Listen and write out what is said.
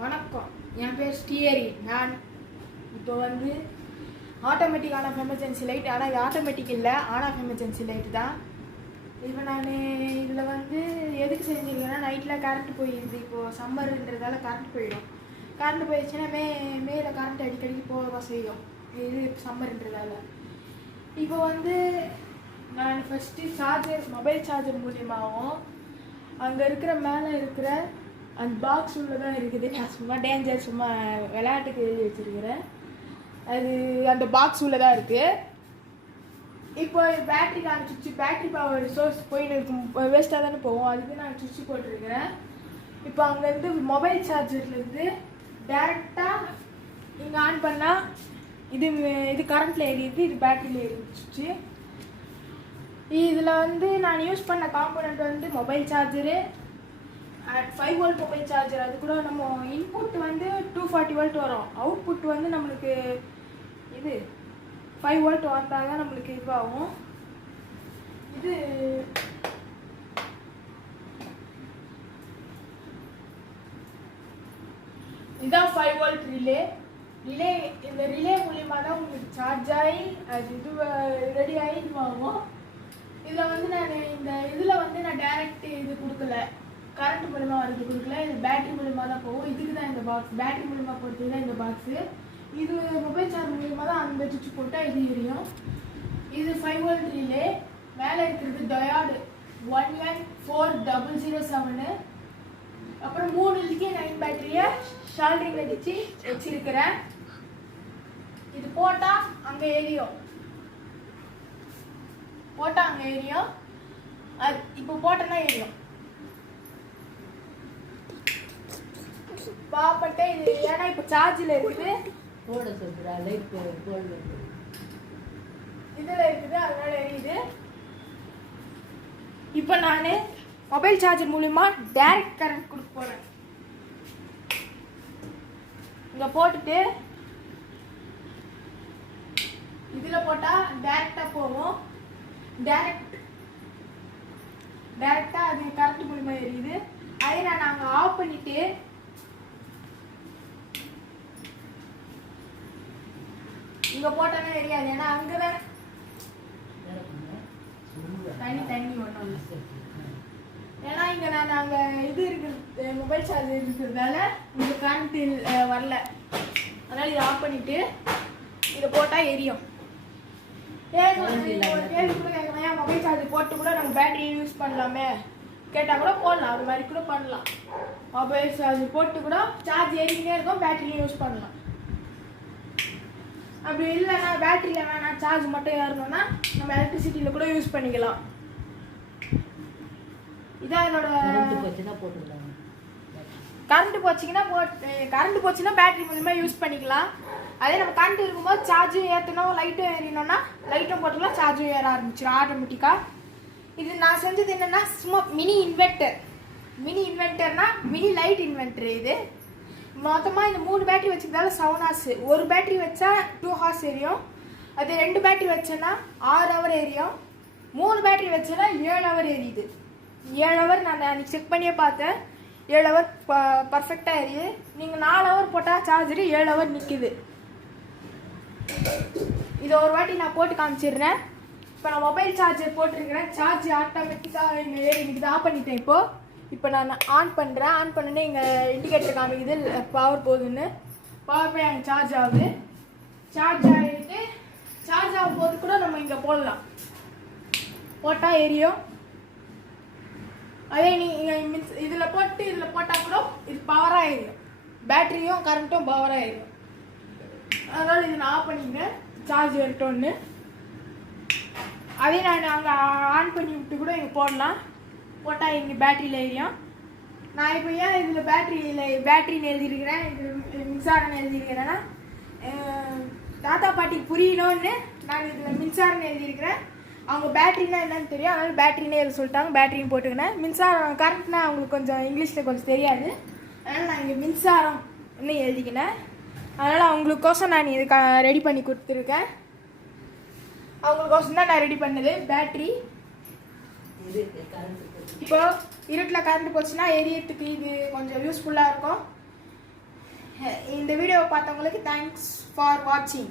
வணக்கம், என் பேர் ஸ்ரீஹரி. நான் இப்போ வந்து automatic on off emergency light, ஆனால் இது ஆட்டோமேட்டிக் இல்லை, ஆன் ஆஃப் எமர்ஜென்சி லைட்டு தான். இப்போ நான் இதில் வந்து எதுக்கு செஞ்சுருக்கேன்னா, நைட்டில் கரண்ட் போயிடுது. இப்போது சம்மர்ன்றதால கரண்ட் போயிடும். கரண்ட் போயிடுச்சுன்னா மேலே கரண்ட் அடிக்கடி போக செய்யும், இது சம்மர்ன்றதால. இப்போ வந்து நான் ஃபஸ்ட்டு மொபைல் சார்ஜர் மூலியமாகவும் அங்கே இருக்கிற மேலே இருக்கிற அந்த பாக்ஸ் உள்ளே தான் இருக்குது. நான் சும்மா சும்மா விளையாட்டுக்கு எழுதி வச்சுருக்கிறேன். அது அந்த பாக்ஸ் உள்ளே தான் இருக்குது. இப்போ பேட்ரி நான் பேட்ரி பவர் சோர்ஸ் போயின்னு இருக்கும், வேஸ்ட்டாக தானே போவோம். அதுக்கு நான் சுவிட்ச் போட்டிருக்கிறேன். இப்போ அங்கேருந்து மொபைல் சார்ஜர்லேருந்து டேரெக்டாக இங்கே ஆன் பண்ணால் இது கரண்ட்டில் ஏறிடுது, இது பேட்டரியில் ஏறிடுச்சு. இதில் வந்து நான் யூஸ் பண்ண காம்போனண்ட் வந்து mobile charger, 5 volt mobile charger. அது கூட நம்ம இன்புட் வந்து 240 வோல்ட் வரும், அவுட்புட் வந்து நம்மளுக்கு இது 5 வோல்ட் வந்தால் தான் நம்மளுக்கு இதுவாகும். இதுதான் 5 வோல்ட் ரிலே. இந்த ரிலே மூலியமாக தான் உங்களுக்கு சார்ஜ் ஆகி அது இது ரெடி ஆகி இதுவாகும். இதில் வந்து நான் டைரக்ட் இது கொடுக்கல, கரண்ட் மூலமாக வரது கொடுக்கல. இது பேட்டரி மூலமாக தான் போகும். இதுக்கு தான் இந்த பாக்ஸ், பேட்டரி மூலமாக போடுறது தான் இந்த பாக்ஸு. இது மொபைல் சார்ஜ் மூலியமாக தான் அந்த சுவிட்ச் போட்டால் இது எரியும். இது 5 வோல்ட் ரிலே. மேலே இருக்கிறது டயாடு 1N4007. அப்புறம் 3 லித்தியம்-9 பேட்டரியை ஷால்ட்ரிங் அடித்து வச்சிருக்கிறேன். இது போட்டால் அங்கே எரியும், அது இப்போ போட்டோன்னா எரியும். பாப்பட்ட இது ஏன்னா இப்போ சார்ஜில் இருக்குது, இதில் இருக்குது, அதனால எரியுது. இப்போ நான் மொபைல் சார்ஜர் மூலிமா டைரக்ட் கரண்ட் கொடுக்க போகிறேன். இங்கே போட்டுட்டு இதில் போட்டால் டைரெக்டாக போகும். டைரெக்டாக அது கரண்ட் மூலிமா எரியுது. அதே நான் அங்கே ஆஃப் பண்ணிவிட்டு இங்கே போட்டோன்னா எரியாது, ஏன்னா அங்கே தான் தண்ணி ஒன்றும் இல்லை. ஏன்னா இங்கே நான் அங்கே இது இருக்குது, மொபைல் சார்ஜர் இருக்கிறதால இங்கே கரண்ட் வரல. அதனால் இதை ஆஃப் பண்ணிவிட்டு இதை போட்டால் எரியும். கேள்வி கூட கேட்கலாம், மொபைல் சார்ஜர் போட்டு கூட நம்ம பேட்டரி யூஸ் பண்ணலாமே கேட்டால் கூட போடலாம், அது மாதிரி கூட பண்ணலாம். மொபைல் சார்ஜர் போட்டு கூட சார்ஜ் ஏறிக்கிட்டே இருக்கும், பேட்டரியும் யூஸ் பண்ணலாம். அப்படி இல்லைன்னா பேட்டரியில் வேணாம், சார்ஜ் மட்டும் ஏறணும்னா நம்ம எலக்ட்ரிசிட்டியில் கூட யூஸ் பண்ணிக்கலாம். இதான் என்னோட கரண்ட் போச்சுன்னா பேட்டரி மூலமா யூஸ் பண்ணிக்கலாம். அதே நம்ம கரண்ட் இருக்கும்போது சார்ஜும் ஏற்றணும், லைட்டும் ஏறினோம்னா லைட்டும் போட்டுக்கலாம், சார்ஜும் ஏற ஆரம்பிச்சிடும் ஆட்டோமேட்டிக்காக. இது நான் செஞ்சது என்னென்னா சும்மா மினி இன்வெர்ட்டர்னா மினி லைட் இன்வெர்ட்டர். இது மொத்தமாக இந்த 3 பேட்டரி வச்சுக்கிறதால 7 hours. ஒரு பேட்டரி வச்சா 2 hours எரியும். அது 2 பேட்டரி வச்சேன்னா 6 hour எரியும். 3 பேட்டரி வச்சேன்னா 7 hour எரியுது. 7 hour நான் அன்றைக்கி செக் பண்ணியே பார்த்தேன், 7 hour பர்ஃபெக்டாக எரியுது. நீங்கள் 4 hour போட்டால் சார்ஜரு 7 hour நிற்கிது. இதை ஒரு வாட்டி நான் போட்டு காமிச்சிடுறேன். இப்போ நான் மொபைல் சார்ஜர் போட்டிருக்கிறேன், சார்ஜ் ஆட்டோமேட்டிக்காக இங்கே ஏறி ஆஃப் பண்ணிட்டேன். இப்போ நான் ஆன் பண்ணுறேன். ஆன் பண்ணோன்னே இங்கே இண்டிகேட்டர் காமிக்குது பவர் போகுதுன்னு. பவர் போய் அங்கே சார்ஜ் ஆகுது. சார்ஜ் ஆகிட்டு சார்ஜ் ஆகும் போது கூட நம்ம இங்கே போடலாம், போட்டால் எரியும். அதே நீங்கள் இதில் போட்டால் கூட இது பவராக எரியும், பேட்டரியும் கரண்ட்டும் பவராக எரியும். அதனால் இது நான் ஆஃப் பண்ணிக்கிறேன், சார்ஜ் ஏறிட்டோன்னு. அதே நான் அங்கே ஆன் பண்ணி விட்டு கூட இங்கே போடலாம், போட்டால் இங்கே பேட்டரியில் ஏரியும். நான் இப்போ ஏன் இதில் பேட்டரின்னு எழுதியிருக்கிறேன், இது மின்சாரம்னு எழுதியிருக்கிறேன்னா தாத்தா பாட்டிக்கு புரியணும்னு நான் இதில் மின்சாரம்னு எழுதியிருக்கிறேன். அவங்க பேட்டரினா என்னன்னு தெரியும், அதனால் பேட்டரினே எழுத சொல்லிட்டாங்க, பேட்டரியும் போட்டுக்கினேன். மின்சாரம் கரண்ட்னா அவங்களுக்கு கொஞ்சம் இங்கிலீஷில் கொஞ்சம் தெரியாது, அதனால் நான் இங்கே மின்சாரம்னு எழுதிக்கினேன். அதனால் அவங்களுக்கோசம் நான் இது ரெடி பண்ணி கொடுத்துருக்கேன். அவங்களுக்கோசம் தான் நான் ரெடி பண்ணது பேட்டரி. இப்போ இருட்டில் கரண்ட் போச்சுன்னா எரியத்துக்கு இது கொஞ்சம் யூஸ்ஃபுல்லாக இருக்கும். பார்த்தவங்களுக்கு தேங்க்ஸ் ஃபார் வாட்சிங்.